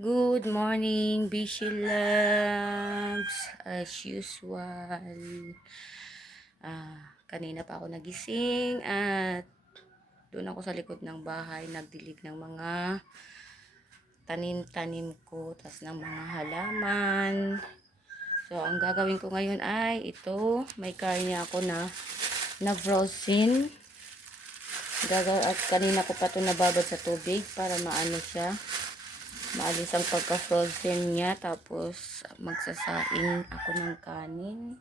Good morning, Bishi Loves. As usual. Kanina pa ako nagising at doon ako sa likod ng bahay nagdilig ng mga tanim-tanim ko, tas ng mga halaman. So, ang gagawin ko ngayon ay ito. May karne ako na frozen. At kanina ko pa ito nababad sa tubig para maano siya. Maalis ang pagka-frozen niya. Tapos, magsasaing ako ng kanin.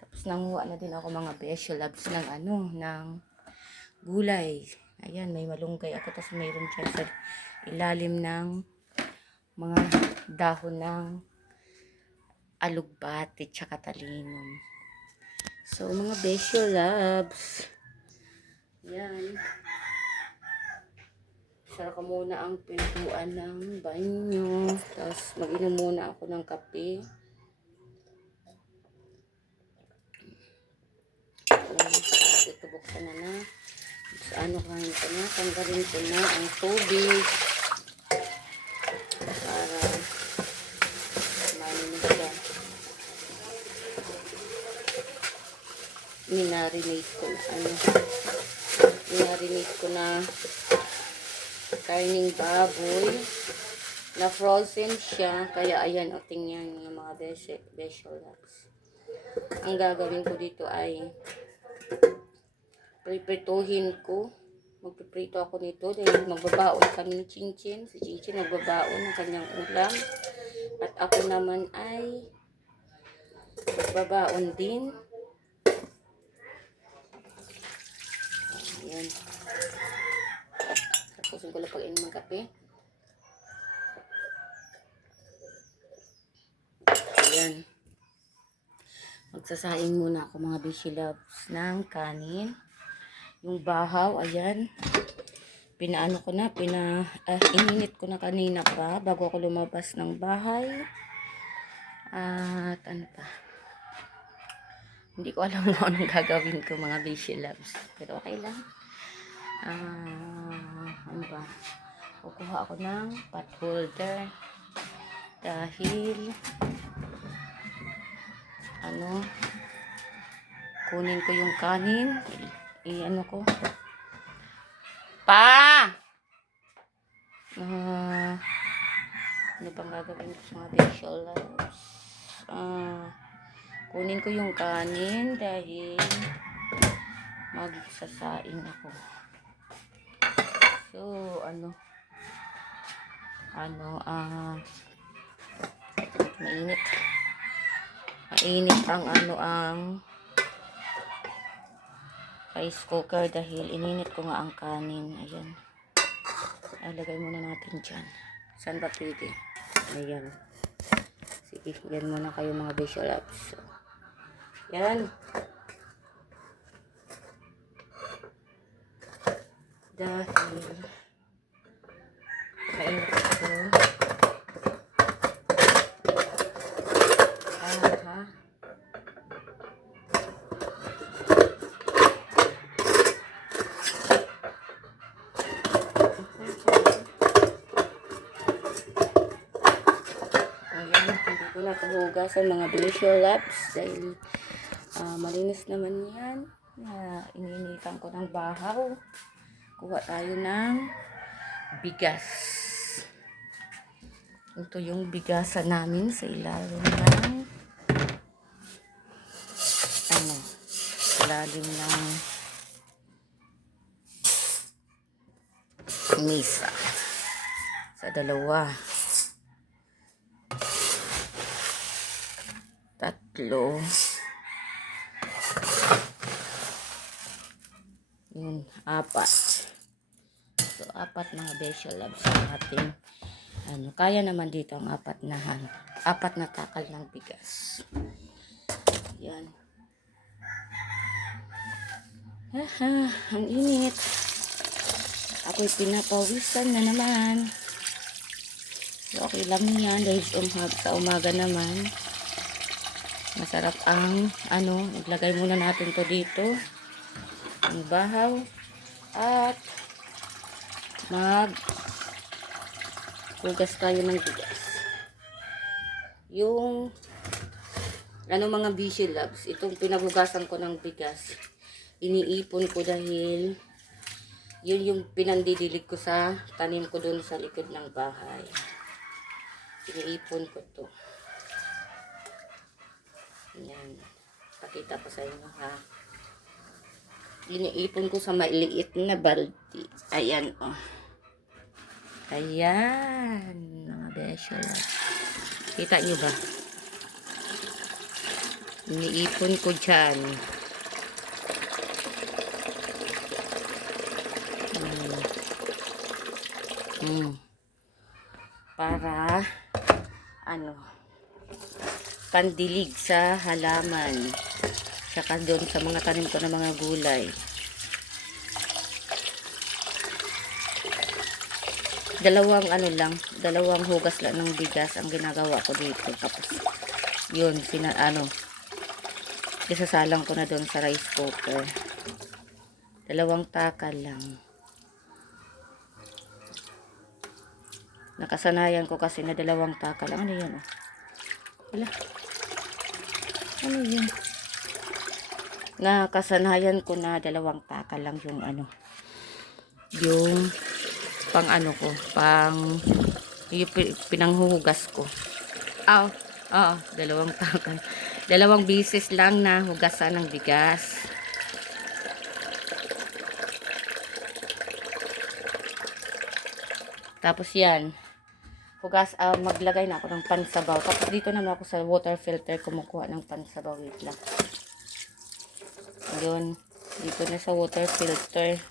Tapos, nanguha na din ako mga vegetables ng gulay. Ayan, may malunggay ako. Tapos, mayroon dyan sa ilalim ng mga dahon ng alugbati tsaka talinong. So, mga vegetables. Yan. Sara ko muna ang pintuan ng banyo. Tapos mag-inom muna ako ng kape. Ito buksan na. Tapos ano kain ko na. Tanggalin ko na ang tubig. Para manin siya. Minarinate ko na karning baboy na frozen siya, kaya ayan, o tingnan yung mga vegetables. Ang gagawin ko dito ay priprituhin ko. Magpiprito ako nito dahil magbabaon kami ni Chinchin. Si Chinchin magbabaon ng kanyang ulam at ako naman ay magbabaon din. Ayan. Tapusin ko lang pag-inom ng kape. Ayan. Magsasaing muna ako mga vegetables ng kanin. Yung bahaw, ayan. Ininit ko na kanina pa bago ako lumabas ng bahay. At ano pa. Hindi ko alam kung anong gagawin ko mga vegetables. Pero okay lang. Ano ba? Kukuha ako ng pot holder. Dahil kunin ko yung kanin. Ano ko. Ano bang gagawin ko sa mga vegetables? Kunin ko yung kanin dahil magsasaing ako. So, mainit. Mainit ang rice cooker dahil ininit ko nga ang kanin. Ayan. Ilagay muna natin dyan. Saan ba pwede? Ayan. Sige, yan muna kayo mga vegetables. Yan. Dahil mainit ito. Hindi ko na kahugasan mga vegetables dahil malinis naman yan. Ininitan ko ng bahaw. Kuha tayo ng bigas. Ito yung bigasan namin sa ilalim ng misa. Sa dalawa. Tatlo. Yun, apat. So, apat mga vegetables sa ating kaya naman dito ang apat na takal ng bigas. Yan. Ang init. Ako'y pinapawisan na naman. So, okay lang yan dahil sa umaga naman. Masarap ang iglagay muna natin to dito. Ang bahaw. At Hugas tayo ng bigas. Yung mga Bishi Loves, itong pinagugasan ko ng bigas, iniipon ko dahil yun yung pinandidilig ko sa tanim ko doon sa likod ng bahay. Iniipon ko to. Yan. Pakita ko sa inyo ha. Iniipon ko sa maliit na balde. Ayan oh. Ayan. Mga besyo. Kita nyo ba? Iniipon ko dyan. Para pandilig sa halaman. Saka doon sa mga tanim ko na mga gulay. Dalawang hugas lang ng bigas ang ginagawa ko dito. Tapos yun, isasalang ko na doon sa rice cooker. 2 takal lang. Nakasanayan ko kasi na 2 takal lang. Ano yan? Wala. Ano yan? Nakasanayan ko na 2 takal lang yung yung yung pinanghuhugas ko. Oo, 2 takal. 2 bisis lang na hugasan ng bigas. Tapos yan, maglagay na ako ng pansabaw. Tapos dito naman ako sa water filter kumukuha ng pansabaw. Wait lang. Yun, dito na sa water filter.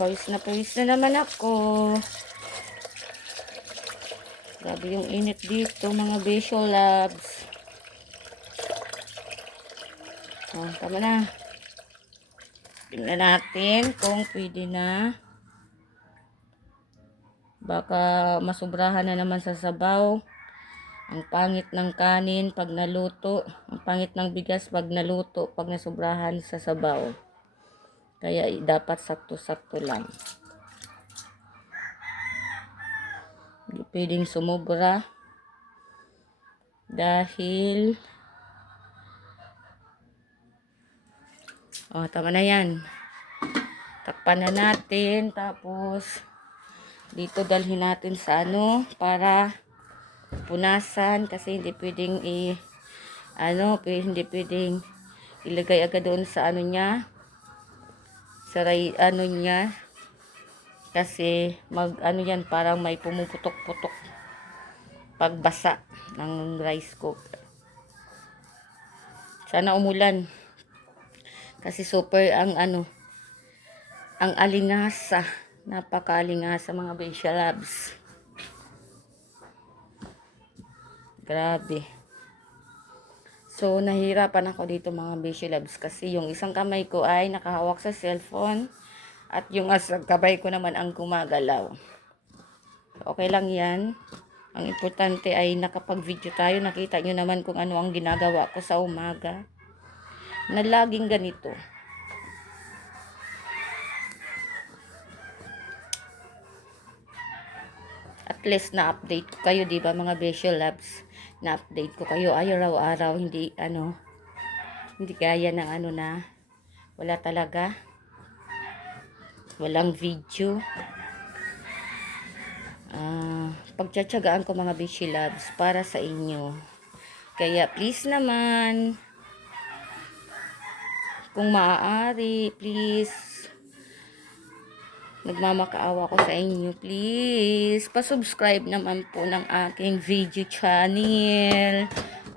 Pawis na naman ako. Grabe yung init dito, mga Bishi Loves. Tama na. Tingnan natin kung pwede na. Baka masubrahan na naman sa sabaw. Ang pangit ng kanin pag naluto. Ang pangit ng bigas pag naluto, pag nasubrahan sa sabaw. Kaya dapat sakto-sakto lang. Hindi pwedeng sumubra. Dahil tama na yan. Takpan na natin. Tapos dito dalhin natin sa para punasan, kasi hindi pwedeng hindi pwedeng ilagay agad doon sa niya, sa niya, kasi yan, parang may pumuputok-putok pagbasa ng rice cooker. Sana umulan kasi super ang alingasa, napaka-alingasa mga Bishi Loves. Grabe. So, nahihirapan ako dito mga Bishi Loves kasi yung isang kamay ko ay nakahawak sa cellphone at yung kamay ko naman ang gumagalaw. Okay lang yan. Ang importante ay nakapag-video tayo. Nakita nyo naman kung ano ang ginagawa ko sa umaga. Na laging ganito. At least na-update ko kayo, di ba mga Bishi Loves? Na-update ko kayo araw-araw, hindi hindi gaya ng na wala talaga, walang video. Pagtsatsagaan ko mga Bishi Loves para sa inyo. Kaya please naman, kung maaari, please, nagmamakaawa ko sa inyo, please, pa-subscribe naman po ng aking video channel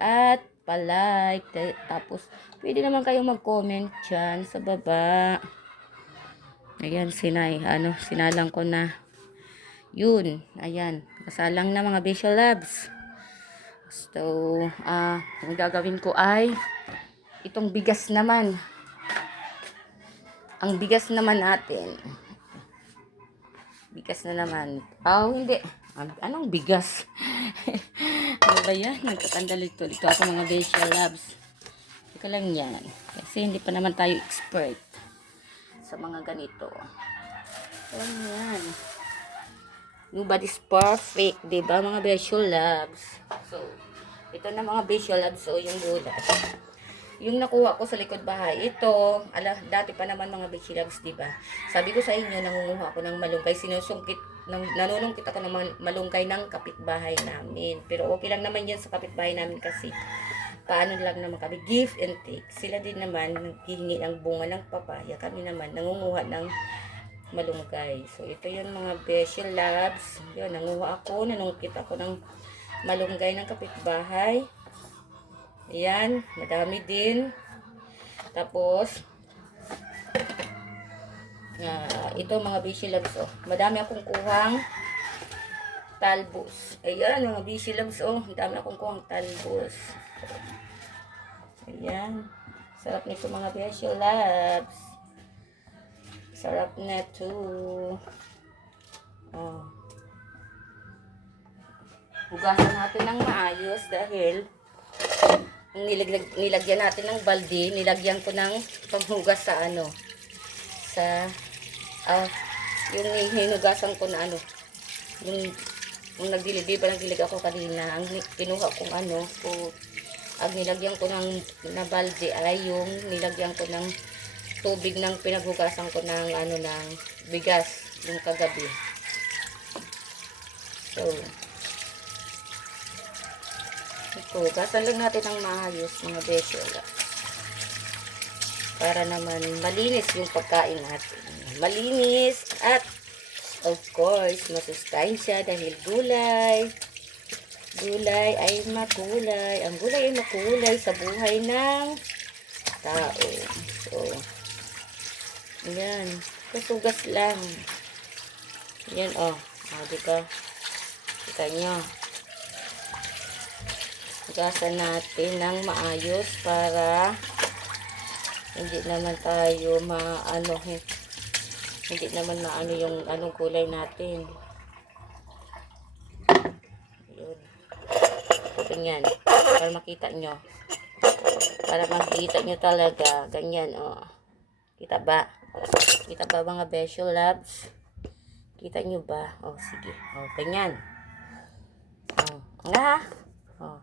at pa-like. Tapos pwede naman kayong mag-comment dyan sa baba. Ayan, sinalang ko na yun. Ayan, kasalang na mga Bishi Loves. So, ang gagawin ko ay itong bigas naman. Ang bigas naman natin. Bigas na naman. Hindi. Anong bigas? Ano ba yan? Nagkakandalito. Dito ako mga Bishi Loves. Ika lang yan. Kasi hindi pa naman tayo expert sa mga ganito. Ayan. Nobody's perfect, diba mga visual labs? So, ito na mga visual labs, so yung gulay. Yung nakuha ko sa likod bahay, ito, dati pa naman mga visual labs, diba? Sabi ko sa inyo, nangunguha ako ng malunggay, nanunungkit ako ng malunggay ng kapitbahay namin. Pero okay lang naman yan sa kapitbahay namin kasi paano lang naman kami, give and take. Sila din naman naghihingi ng bunga ng papaya, kami naman nangunguha ng malunggay. So, ito yung mga visual labs. Yun, nanungkit ako ng malunggay ng kapitbahay. Ayan, madami din. Tapos, ito mga visual labs, oh. Madami akong kuhang talbos. Ayan, mga visual labs, oh. Madami akong kuhang talbos. Ayan. Sarap nito mga visual labs. Sarap na to. Oh. Hugasan natin ng maayos dahil nilagyan natin ng balde, nilagyan ko ng panghugas sa yung hinugasan ko na yung nagdilig ako kanina, ang kinuha kong ang nilagyan ko ng na balde ay yung nilagyan ko ng tubig ng pinaghugasan ko ng ng bigas yung kagabi. So, ito, hugasan lang natin ng maayos mga besyo para naman malinis yung pagkain natin. Malinis at of course masustansya dahil gulay ay makulay. Ang gulay ay makulay sa buhay ng tao. So, ayan. Kasugas lang. Ayan, oh. Diba? Kita nyo. Hugasan natin ng maayos para hindi naman tayo hindi naman maano yung gulay natin. Yun. Ganyan. Para makita nyo. Para makita nyo talaga. Ganyan, oh. Kita ba? Kita ba mga besyo labs? Kita nyo ba? Oh, sige. Oh, ganyan. Oh. Oh.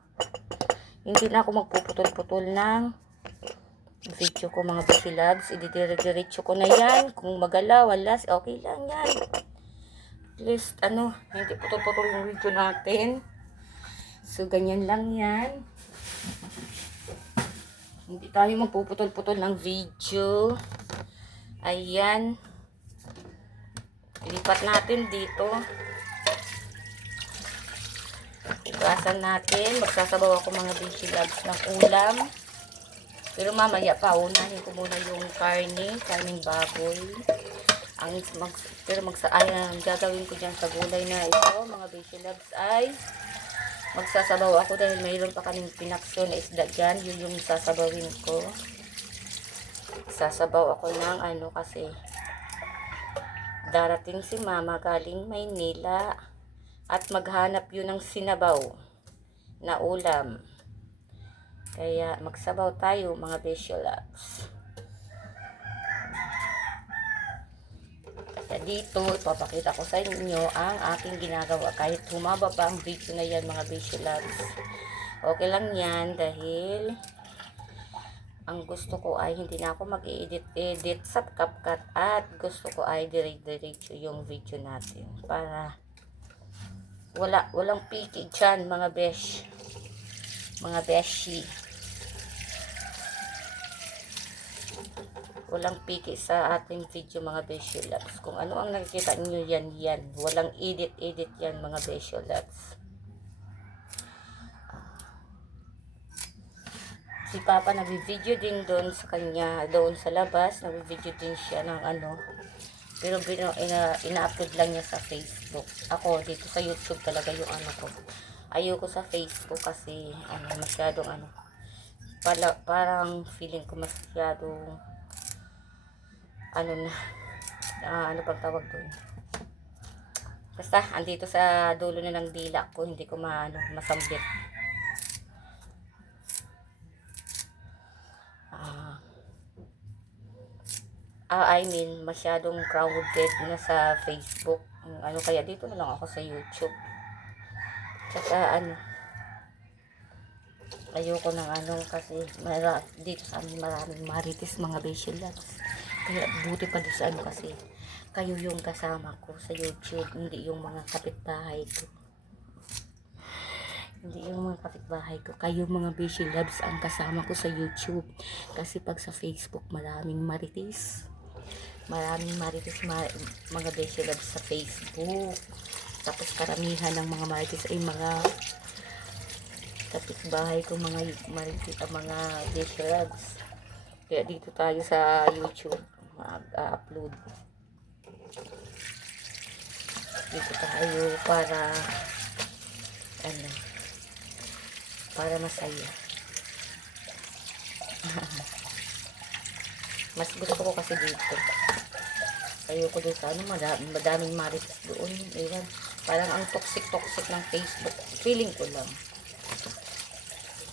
Hindi na ako magpuputol-putol ng video ko mga besyo labs. Ididire-diretso ko na yan. Kung magalaw, walas, okay lang yan. At least, hindi putol-putol yung video natin. So, ganyan lang yan. Hindi tayo magpuputol-putol ng video. Ayan. Ilipat natin dito. Hugasan natin. Magsasabaw ako mga veggie labs ng ulam. Pero mamaya pa, unahin ko muna yung karning baboy. Ang gagawin ko dyan sa gulay na ito, mga veggie labs, ay magsasabaw ako dahil mayroon pa kaming pinakso na isda dyan. Yun yung sasabawin ko. Sasabaw ako ng kasi darating si mama galing Maynila at maghanap yun ng sinabaw na ulam. Kaya magsabaw tayo mga besyo labs. Kaya dito ipapakita ko sa inyo ang aking ginagawa kahit humaba pa ang video na yan mga besyo labs. Okay lang yan dahil ang gusto ko ay hindi na ako mag-edit sa CapCut at gusto ko ay dire-diretso yung video natin para walang piki dyan mga beshi. Walang piki sa ating video mga besyo labs. Kung ano ang nakikita niyo yan. Walang edit yan mga besyo labs. Si Papa nag-video din doon sa kanya, doon sa labas, nag-video din siya ng pero ina-upload lang niya sa Facebook. Ako, dito sa YouTube talaga yung ko. Ayoko sa Facebook kasi, masyadong parang feeling ko masyadong, pang tawag doon. Basta, andito sa dulo na ng dila ko, hindi ko masambit. I mean, masyadong crowded na sa Facebook. Ano, kaya dito na lang ako sa YouTube. Tsaka ano, ayoko ng ano kasi dito sa amin maraming marites mga beshi loves. Kaya buti pa doon sa ano kasi kayo yung kasama ko sa YouTube, hindi yung mga kapitbahay ko. Hindi yung mga kapitbahay ko. Kayo mga beshi loves ang kasama ko sa YouTube. Kasi pag sa Facebook maraming marites. Maraming marites mga beshi loves sa Facebook. Tapos karamihan ng mga marites ay mga kapitbahay ko, mga marites, mga beshi loves. Kaya dito tayo sa YouTube mag-upload. Dito tayo para ano, para masaya. Mas gusto ko kasi dito. Ayoko doon sa ano, madaming marites doon. Ewan, parang ang toxic ng Facebook. Feeling ko lang.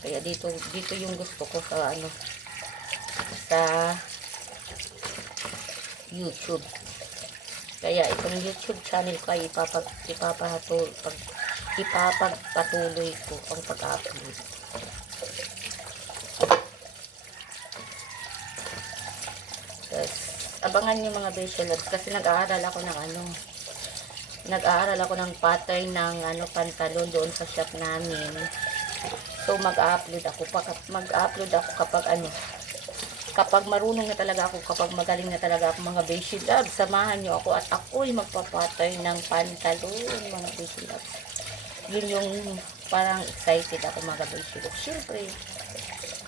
Kaya dito yung gusto ko sa ano, sa YouTube. Kaya itong YouTube channel ko ay ipapagpatuloy ko ang pag-upload. Tapos, abangan nyo mga beshi loves kasi nag-aaral ako ng pattern ng ano, pantalon doon sa shop namin. So mag-upload ako kapag ano, kapag marunong na talaga ako, kapag magaling na talaga ako mga beshi loves. Samahan nyo ako at ako'y magpa-pattern ng pantalon mga beshi loves. Yun yung parang excited ako mga beshi loves. Syempre,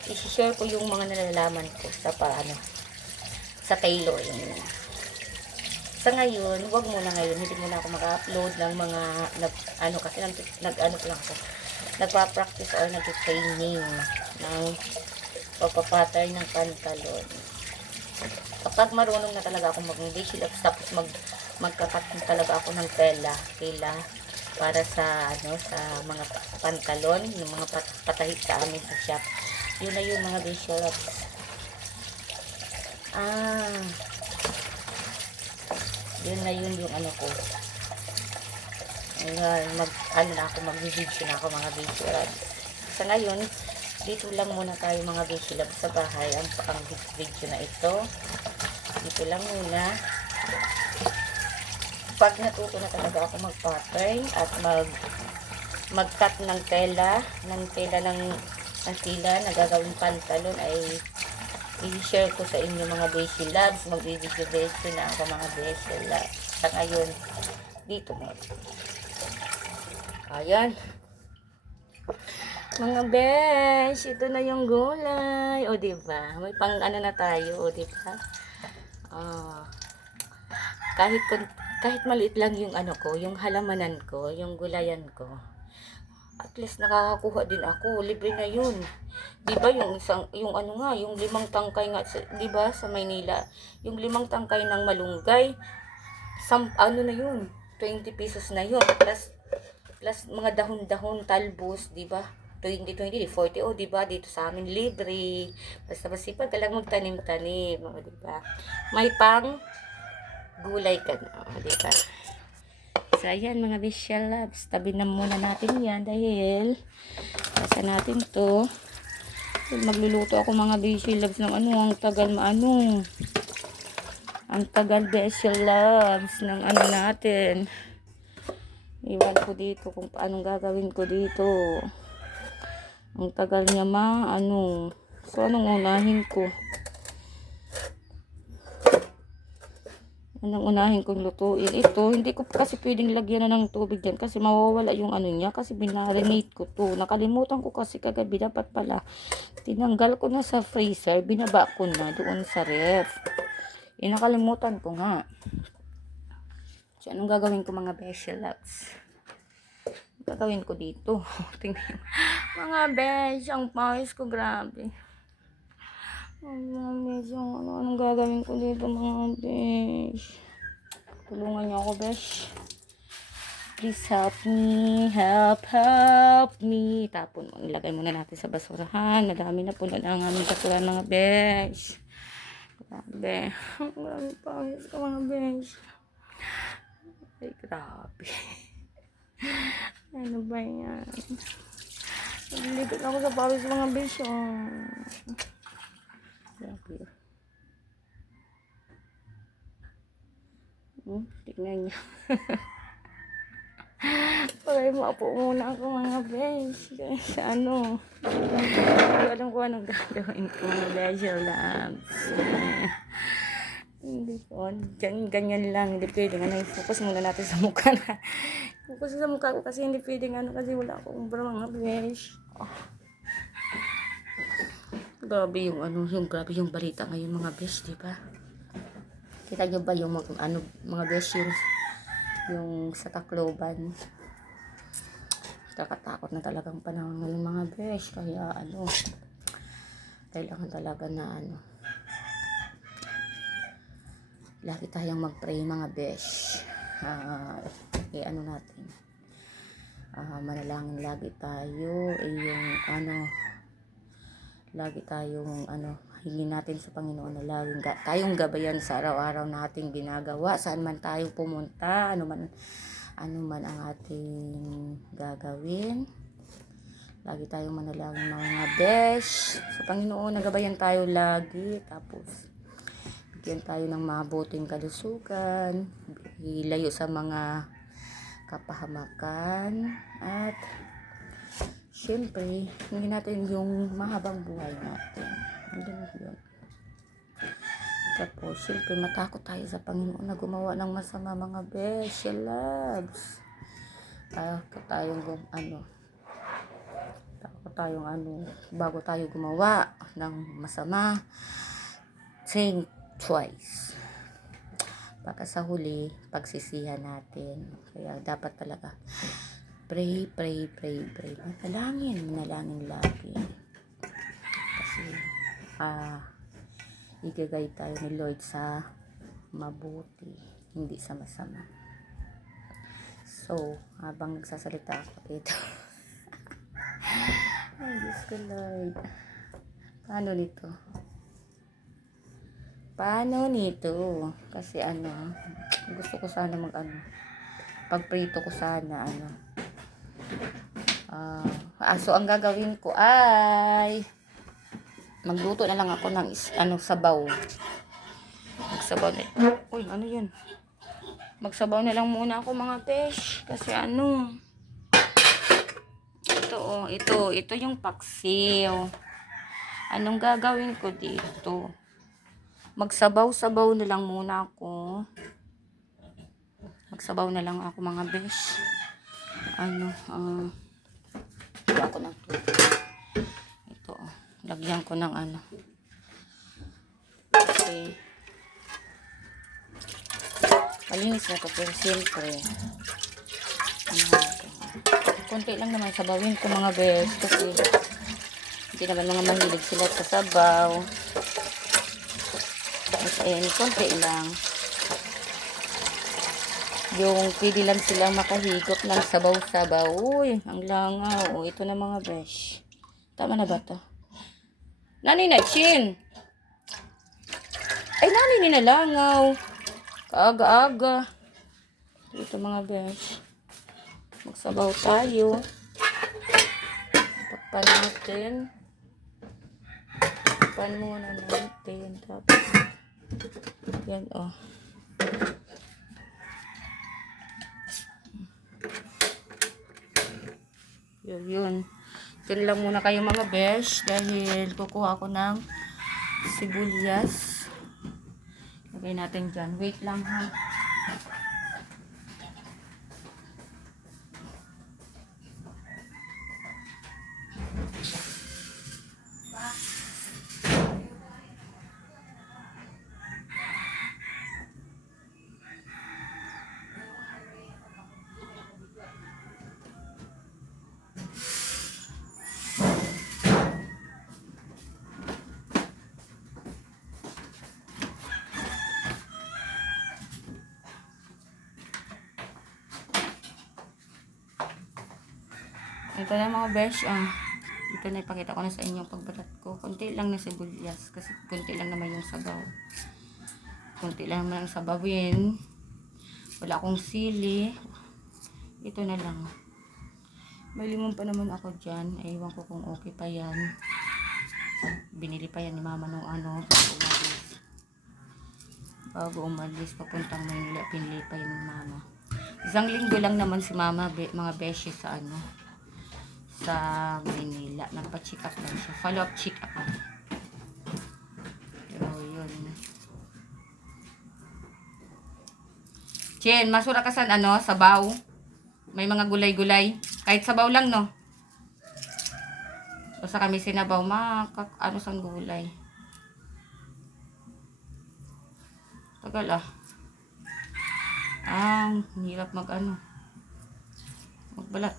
i-share ko yung mga nalalaman ko sa sa tailoring. Sa ngayon, wag muna ngayon, hindi muna ako mag-upload ng mga kasi nag-ano lang ako. Nagpa-practice or nag-training ng pagpapattern ng pantalon. Kapag marunong na talaga ako mag-beshi loves, tapos magkakat talaga ako ng tela para sa sa mga pantalon, yung mga patahit sa amin sa shop. Yun na yun mga beshi loves. Yun na yun yung ano ko. Ayan, mag-video na ako mga beshi loves. Sa ngayon, dito lang muna tayo mga beshi loves sa bahay. Ang video na ito, dito lang muna. Pag natuto na talaga ako mag-pattern at mag-cut ng tela ng tela na gagawing pantalon, ay i-share ko sa inyo mga beshi loves. Mag-video na ako mga beshi loves. Sa ngayon, dito mo. Ayan. Mga besh, ito na yung gulay. O, diba? May pang ano na tayo, o, diba? Kahit maliit lang yung ano ko, yung halamanan ko, yung gulayan ko. At least nakakakuha din ako. Libre na yun. Diba yung yung 5 tangkay nga, diba sa Maynila, yung 5 tangkay ng malunggay, ano na yun, 20 pesos na yun. Plus mga dahon-dahon, talbos, diba? 20, 40, o diba? Dito sa amin, libre. Basta masipag ka lang magtanim-tanim, o diba? May pang gulay ka na, o diba? So, ayan mga beshi loves, tabi na muna natin yan dahil basta natin to. Magluluto ako mga beshi loves ng ang tagal ang tagal beshi loves ng natin. Iwan ko dito kung paanong gagawin ko dito. Ang tagal niya so anong unahin ko? Anong unahin kong lutuin? Ito, hindi ko kasi pwedeng lagyan na ng tubig dyan kasi mawawala yung niya kasi binarinate ko to. Nakalimutan ko kasi kagabi, dapat pala tinanggal ko na sa freezer, binaba ko na doon sa ref. Nakalimutan ko nga. So, anong gagawin ko mga beshi loves? Gagawin ko dito. Tingnan mga besh, ang pawis ko, grabe. Anong gagawin ko dito mga besh? Tulungan niyo ako besh. Please help me. Tapon mo. Ilagay muna natin sa basurahan. Madami na po na ang aming basurahan mga besh. Grabe. Grabe pawis ko mga besh. Ay, grabe. Ano ba yan? Nagligot ako sa pawis mga besh. Oh. Grabe. Tignan niyo. Okay, maupo muna ako mga besh. Kasi ano. Hindi ko alam kung anong gagawin ko mga besh. Labs. Hindi ko. Ganyan lang. Hindi pwede. Focus muna natin sa mukha na. Focus sa mukha ko kasi hindi pwede kasi wala akong bra mga besh. Oh. Grabe yung grabe yung balita ngayon mga besh, di ba? Kita nyo ba yung mga besh yung sa Tacloban? Kakatakot na talagang panahon ngayon mga besh. Kaya kailangan talaga na lagi tayong mag-pray mga besh. Natin. Manalangin lagi tayo. Lagi tayong hingin natin sa Panginoon na laging tayong gabayan sa araw-araw nating ginagawa. Saan man tayo pumunta, ano man ang ating gagawin. Lagi tayong manalangin mga besh. Sa Panginoon, nagabayan tayo lagi. Tapos, bigyan tayo ng mabuting kalusugan. Ilayo sa mga kapahamakan. At, syempre, hindi natin yung mahabang buhay natin. Hindi na yun. Tapos, syempre, matakot tayo sa Panginoon na gumawa ng masama mga besh, loves. Takot tayong bago tayo gumawa ng masama, think twice. Baka sa huli, pagsisihan natin. Kaya dapat talaga pray. Manalangin lagi. Kasi, igagay tayo ni Lord sa mabuti, hindi sa masama. So, habang nagsasalita ako dito, ay, Diyos ko Lord. Paano nito? Kasi gusto ko sana pagprito ko sana so ang gagawin ko ay magluto na lang ako ng sabaw. Magsabaw na. Uy, ano yan? Magsabaw na lang muna ako mga besh. Kasi ito yung paksiw. Anong gagawin ko dito? Magsabaw-sabaw na lang muna ako. Magsabaw na lang ako mga besh. Ako ng tubig. Ito, lagyan ko ng Okay. Malinis na ito, pero siyempre, konti lang naman sabawin ko mga besh, kasi hindi naman mga mahilig sila sa sabaw. Konti lang. Yung pwede lang silang makahigop ng sabaw-sabaw. Uy, ang langaw. Ito na mga besh. Tama na ba ito? Nani na, Chin! Ay, nani ni na langaw. Kaaga-aga. Ito mga besh. Magsabaw tayo. Takpan natin. Takpan muna natin. Tapos, yan Yun. Diyan lang muna kayo mga besh dahil kukuha ko ng sibuyas. Lagay natin dyan. Wait lang ha. Ito na mga besh. Ito na ipakita ko na sa inyo yung pagbalat ko. Konti lang na sibuyas kasi konti lang naman yung sabaw. Konti lang naman ang sabawin. Wala akong sili. Ito na lang. May limon pa naman ako dyan. Ewan ko kung okay pa yan. Binili pa yan ni mama nung ano. Bago umalis papuntang Manila. Pinili pa yan ni mama. Isang linggo lang naman si mama mga beshi sa ano. Sa Manila. Nagpa-check up lang siya. Follow up check up. Pero yun. Chen, masura ka sa ano, sabaw. May mga gulay-gulay. Kahit sabaw lang, no? Basta kami sinabaw, ano sang gulay. Tagal ah. Hirap magbalat.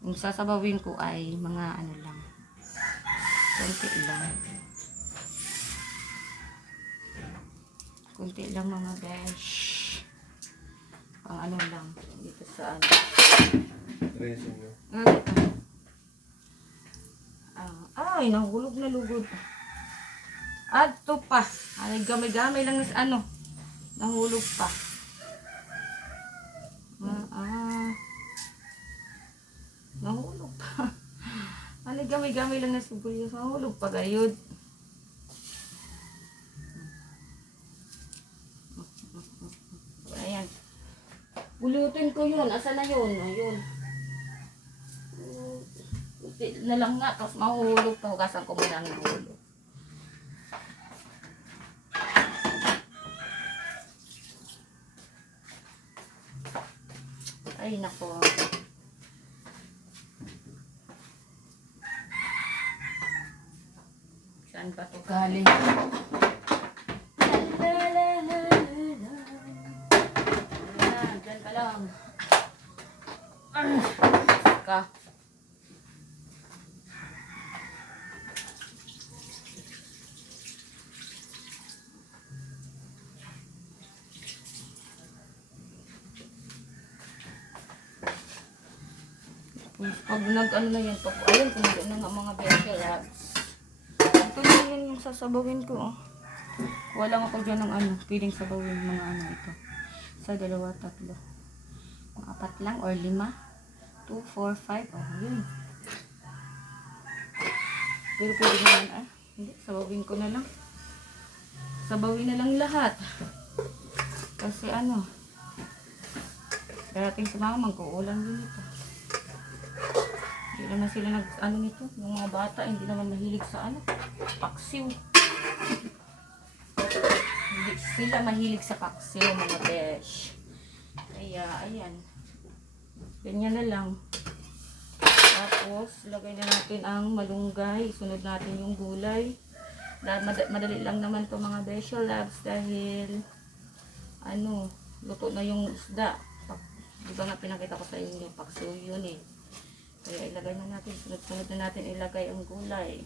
Yung sasabawin ko ay mga ano lang. Konti lang. Kunti lang mga besh. Pang ano lang. Dito sa ano. Ay, nahulog na lugod. Adto pa. Ay, gamay-gamay lang na ano. Nahulog pa. Nahulog pa. Ay, gamay-gamay lang na sibuyas. Nahulog pa gayud. Ayan. Bulutin ko yun. Asa na yun? Ayun. Na lang nga. Tapos mahulog pa. Hugasan ko muna ang hulog. Ay, nako. Saan pa ito galing? Dyan ka lang. Ka. Pag nag-ano na yan, ayun, kumuha na nga mga bekel. Ito na yan yung sasabawin ko. Wala nga ako dyan ng ano, piling sabawin mga ano ito. Sa 2, 3. Ang 4 lang or 5. 2, 4, 5. Oh, yun. Pero pwede naman, hindi, sabawin ko na lang. Sabawin na lang lahat. Kasi ano, darating sa mga mag-uulan din ito. Hindi naman sila ano nito, yung mga bata, hindi naman mahilig sa ano, paksiw. Hindi sila mahilig sa paksiw, mga besh. Kaya, ayan. Ganyan na lang. Tapos, lagay na natin ang malunggay. Sunod natin yung gulay. Madali lang naman to mga besho loves dahil, ano, luto na yung isda. Diba nga pinakita ko sa inyo, paksiw yun eh. Kaya ilagay na natin, sunod-sunod na natin ilagay ang gulay.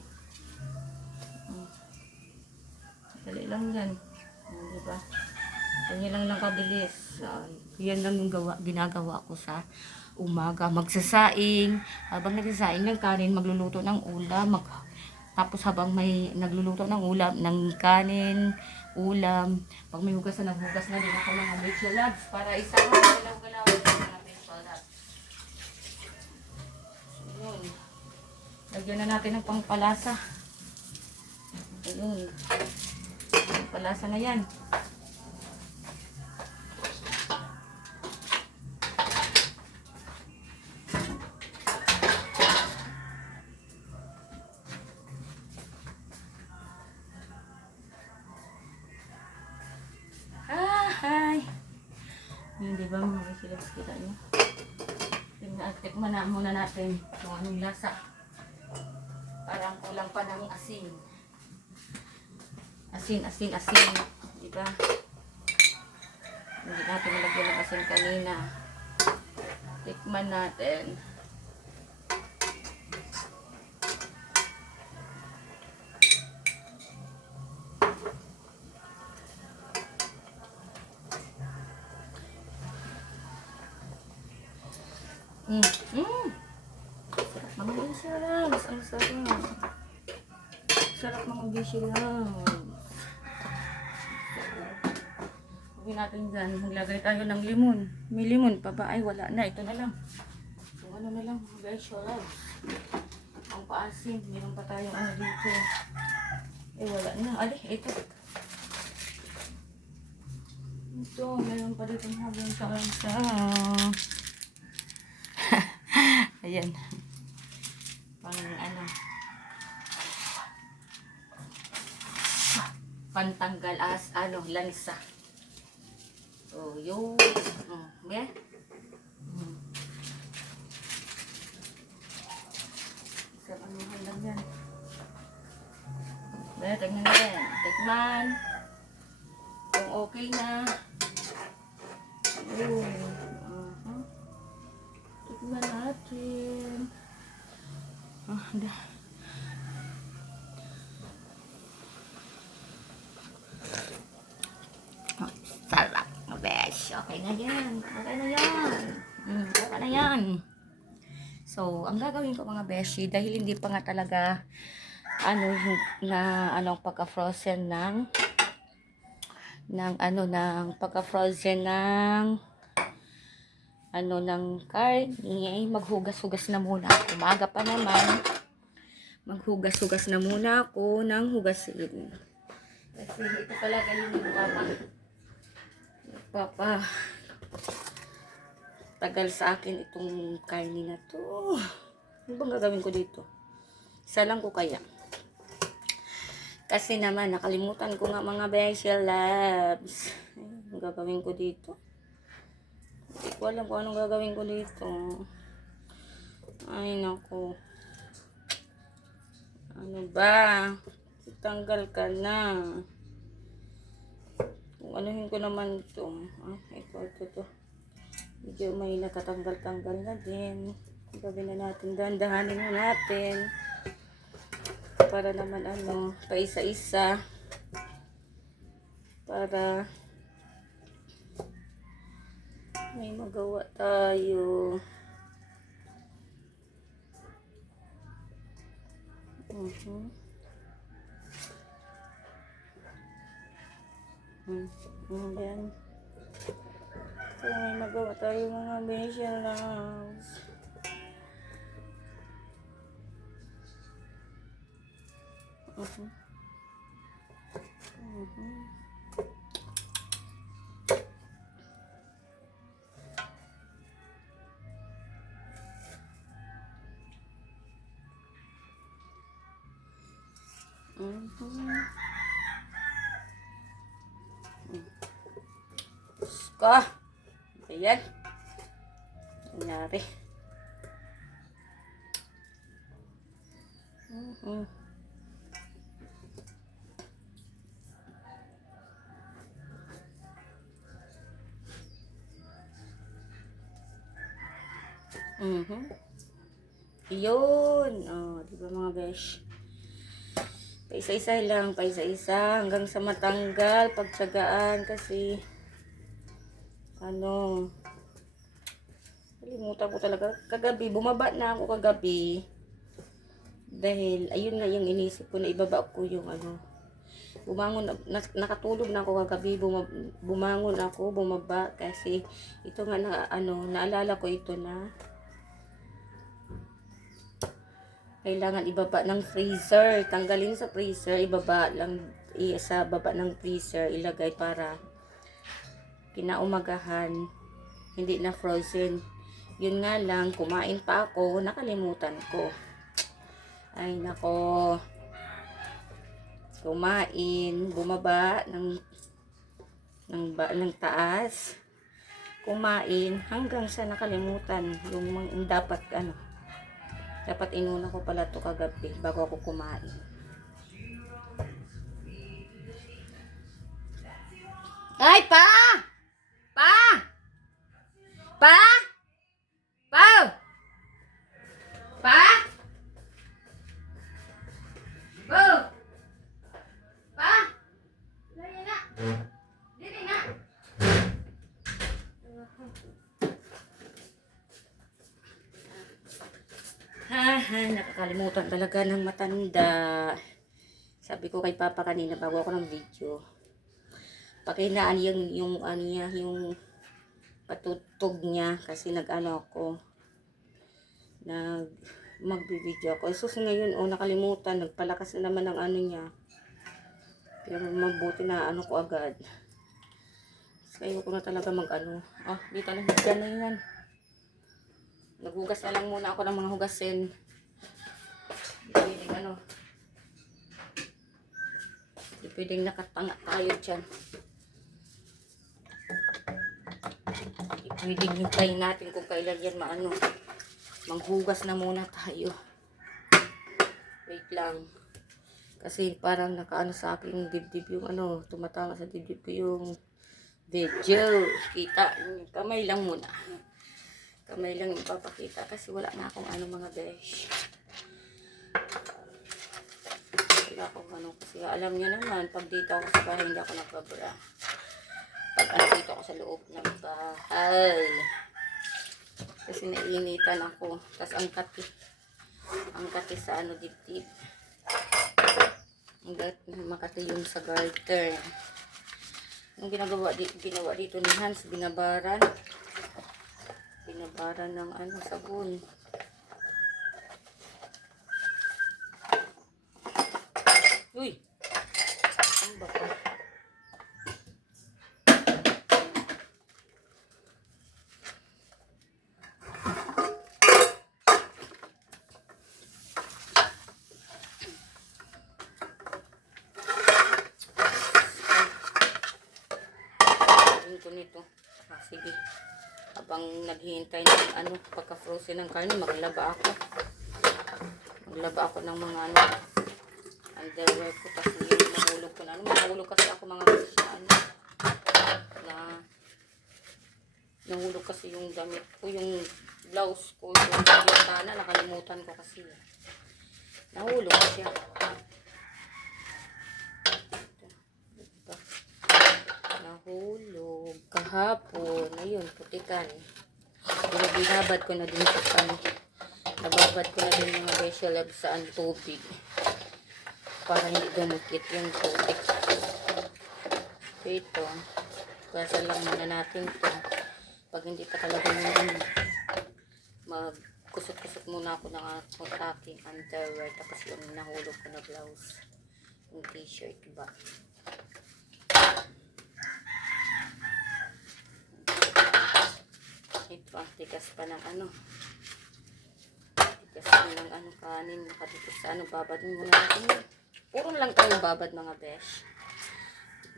Dali lang yan. Diba? Ganyan lang kabilis. Yan lang yung ginagawa ko sa umaga. Magsasaing. Habang nagsasaing ng kanin, magluluto ng ulam. Tapos habang may nagluluto ng ulam, ng kanin, ulam. Pag may hugas na, naghugas na din ako mga Rachel Labs para isama ko galaw-galaw ng Rachel Labs. Ayun. Lagyan na natin ng pangpalasa. Ayun. Pangpalasa na yan. Hi! Hindi ba mga Rachel kita nyo? Tikman na muna natin kung anong lasa. Parang kulang pa ng asin. Asin. Diba? Hindi natin nalagyan ng asin kanina. Tikman natin. Beshi Loves. Ang sarap. Sarap mga Beshi Loves. Huwag natin dyan. Maglagay tayo ng limon. May limon pa ba? Ay, wala na. Ito na lang. Yung ano na lang. Beshi Loves. Ang paasim. Meron pa tayong ano dito. Eh, wala na. Ali, ito. Ito, meron pa dito habang sa ayan. Pang ano. Pantanggal as ano, lansa. So, yun. Okay? Isang anuhan lang yan. Dahil, tignan natin. Tikman. Kung okay na. Yun. Tikman natin. Sarap. Besh. Okay na yan. Okay na yan. Okay na yan. So, ang gagawin ko mga beshi, dahil hindi pa nga talaga anong pagka-frozen ng pagka-frozen ng karne, maghugas-hugas na muna. Umaga pa naman, maghugas-hugas na muna ako ng hugasin. Kasi ito talaga yung tagal sa akin itong karne na to. Ano bang gagawin ko dito? Isa lang ko kaya. Kasi naman, nakalimutan ko nga mga Beshi Loves. Ang gagawin ko dito? Hindi ko alam kung anong gagawin ko dito. Ay, naku. Ano ba? Tanggal ka na. Kung anuhin ko naman ito. Ito. Medyo may natatanggal-tanggal na din. Gawin na natin. Dahan-dahanin na natin. Para naman paisa-isa. Para may magawa tayo. Ayan. So, may magawa tayo mga Beshi Loves. Ka. Ayan. Nangyari. Yun. Diba mga besh? Paisa-isa lang. Paisa-isa. Hanggang sa matanggal. Pagtsagaan. Kasi kalimutan ko talaga. Kagabi, bumaba na ako kagabi. Dahil, ayun nga yung inisip ko na ibaba ko yung bumangon, nakatulog na ako kagabi, bumangon ako, bumaba. Kasi, ito nga naalala ko ito na kailangan ibaba ng freezer. Tanggalin sa freezer, ibaba lang sa baba ng freezer, ilagay para kinaumagahan, hindi na frozen. Yun nga lang, kumain pa ako, nakalimutan ko. Ay nako. Kumain, bumaba ng taas. Kumain hanggang sa nakalimutan yung dapat inuna ko pala to kagabi bago ako kumain. Ay pa! Pa! Pa! Pa! Pa! Pa! Pa! Dali na! Dali na! Ay, nakakalimutan talaga ng matanda. Sabi ko kay Papa kanina bago ako ng video. Pakinaan yung ano niya, yung patutog niya kasi nag-ano ako. Magbibideo ako. So ngayon, nakalimutan. Nagpalakas na naman ng ano niya. Pero mabuti na ano ko agad. So, ayoko na talaga mag-ano. Dito na higyan na yan. Naghugas na lang muna ako ng mga hugasin. Pwedeng ano. Pwedeng nakatanga tayo dyan. Pwedeng hintayin natin kung kailan yan maano. Manghugas na muna tayo. Wait lang. Kasi parang nakaano sa akin dibdib yung ano, tumatama sa dibdib ko yung video. Kita, kamay lang muna. Kamay lang yung papakita kasi wala na akong ano mga besh. Wala akong ano kasi alam nyo naman, pag dito ako sa bahay hindi ako nagbabra. Pag dito ako sa loob ng bahay. Kasi naiinitan ako. Tapos ang kati sa ano dibdib. Makati yung sa garter. Yung ginawa dito ni Hans, binabaran ng ano, sabon. Uy! Ang bako. Ko nito. Sige. Habang naghihintay ng ano, pagka-frozen ng karne, maglaba ako ng mga ano, underwear ko. Tapos yung nahulog ko na. Nahulog kasi ako mga nahulog kasi yung damit ko, yung blouse ko, yung bintana, nakalimutan ko kasi. Nahulog siya. Nahulog kahapon. Ayun, putikan. Pero binabad ko na din sa nababad ko na din mga facial sa tubig para hindi dumukit yung tubig. Ito, basa lang muna natin ito. Pag hindi pa talaga naman magkusot-kusot muna ako ng aking underwear. Tapos yung nahulog ko na blouse, yung t-shirt ba. Ito ang tigas pa ng ano. Tigas pa ng ano kanin. Nakatigas sa ano. Babad muna natin. Puro lang tayo babad mga besh.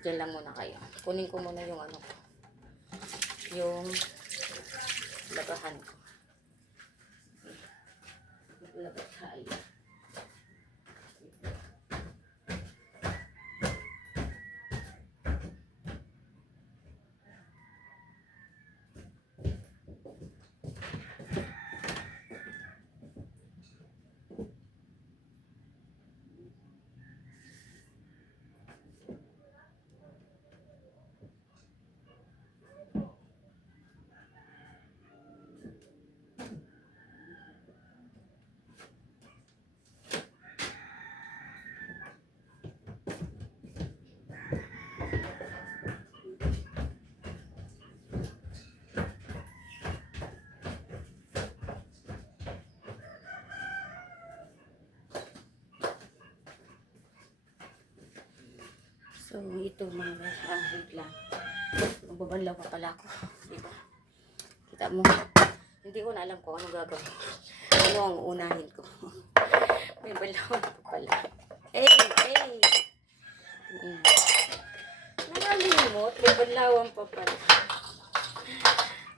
Diyan lang muna kayo. Kunin ko muna yung ano. Yung labahan ko. Labat tayo. So, ito mga wait lang. Magbabanlaw pa pala ako. Diba? Kita mo. Hindi ko na alam kung ano gagawin. Ano ang unahin ko. May balawan pa pala. Hey! Nakalimot. May balawan pa pala.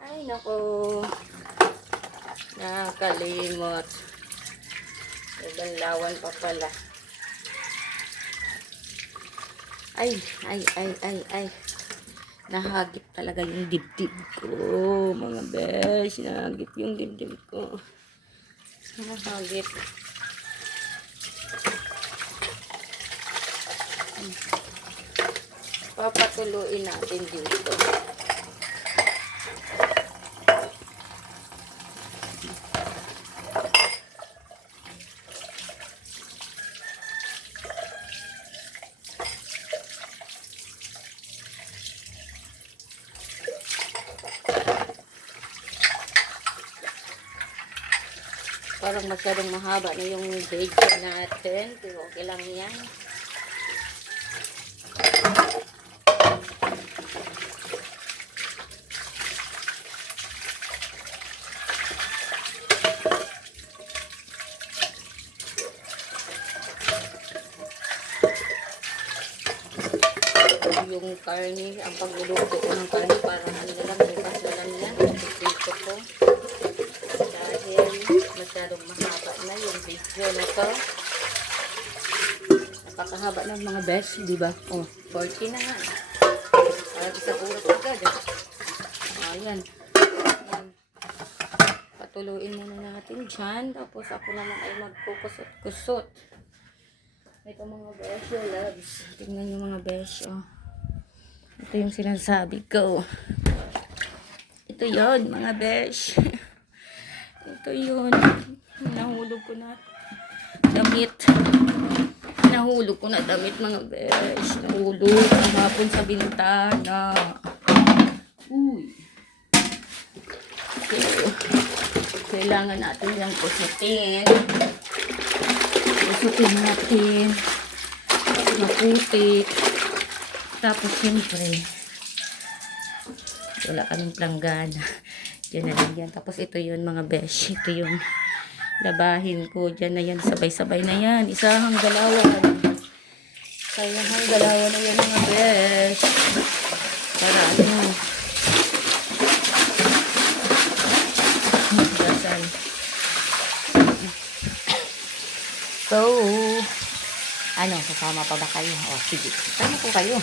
Ay, naku. Nakalimot. May balawan pa pala. Ay. Nahagip talaga yung dibdib ko, mga besh. Nahagip yung dibdib ko. Nahagip. Papatuloyin natin dito. parang masyadong mahaba na yung video natin. Pero okay lang yan. Yung karne, ang pagluluto ko ng karne, parang ano na lang, bukas na lang yan. Dito ko. Dahil masyadong mahaba na yung video na to. Napakahaba ng mga besh, di ba? Oh, 40 na nga. Parang isang oras agad. Ayan. Ayan. Patuloyin muna natin dyan. Tapos ako naman ay magkukusot-kusot. Ito mga besh, oh, loves. Tingnan yung mga besh, oh. Ito yung sinasabi ko. Ito yon mga besh. Ito yun. Nahulog ko na damit. Nahulog ko na damit mga besh. Nahulog ang hapon sa bintana. Uy. So, kailangan natin yung kusutin. Kusutin natin. Maputik. Tapos siyempre, wala kaming planggana. Diyan na lang yan. Tapos ito yun mga besh. Ito yung labahin ko. Diyan na yan. Sabay-sabay na yan. Isahang galawan. Isahang galawan na yan mga besh. Para ano. Dasal. So, ano, kasama pa ba kayo? O, sige. Kasama ko kayo.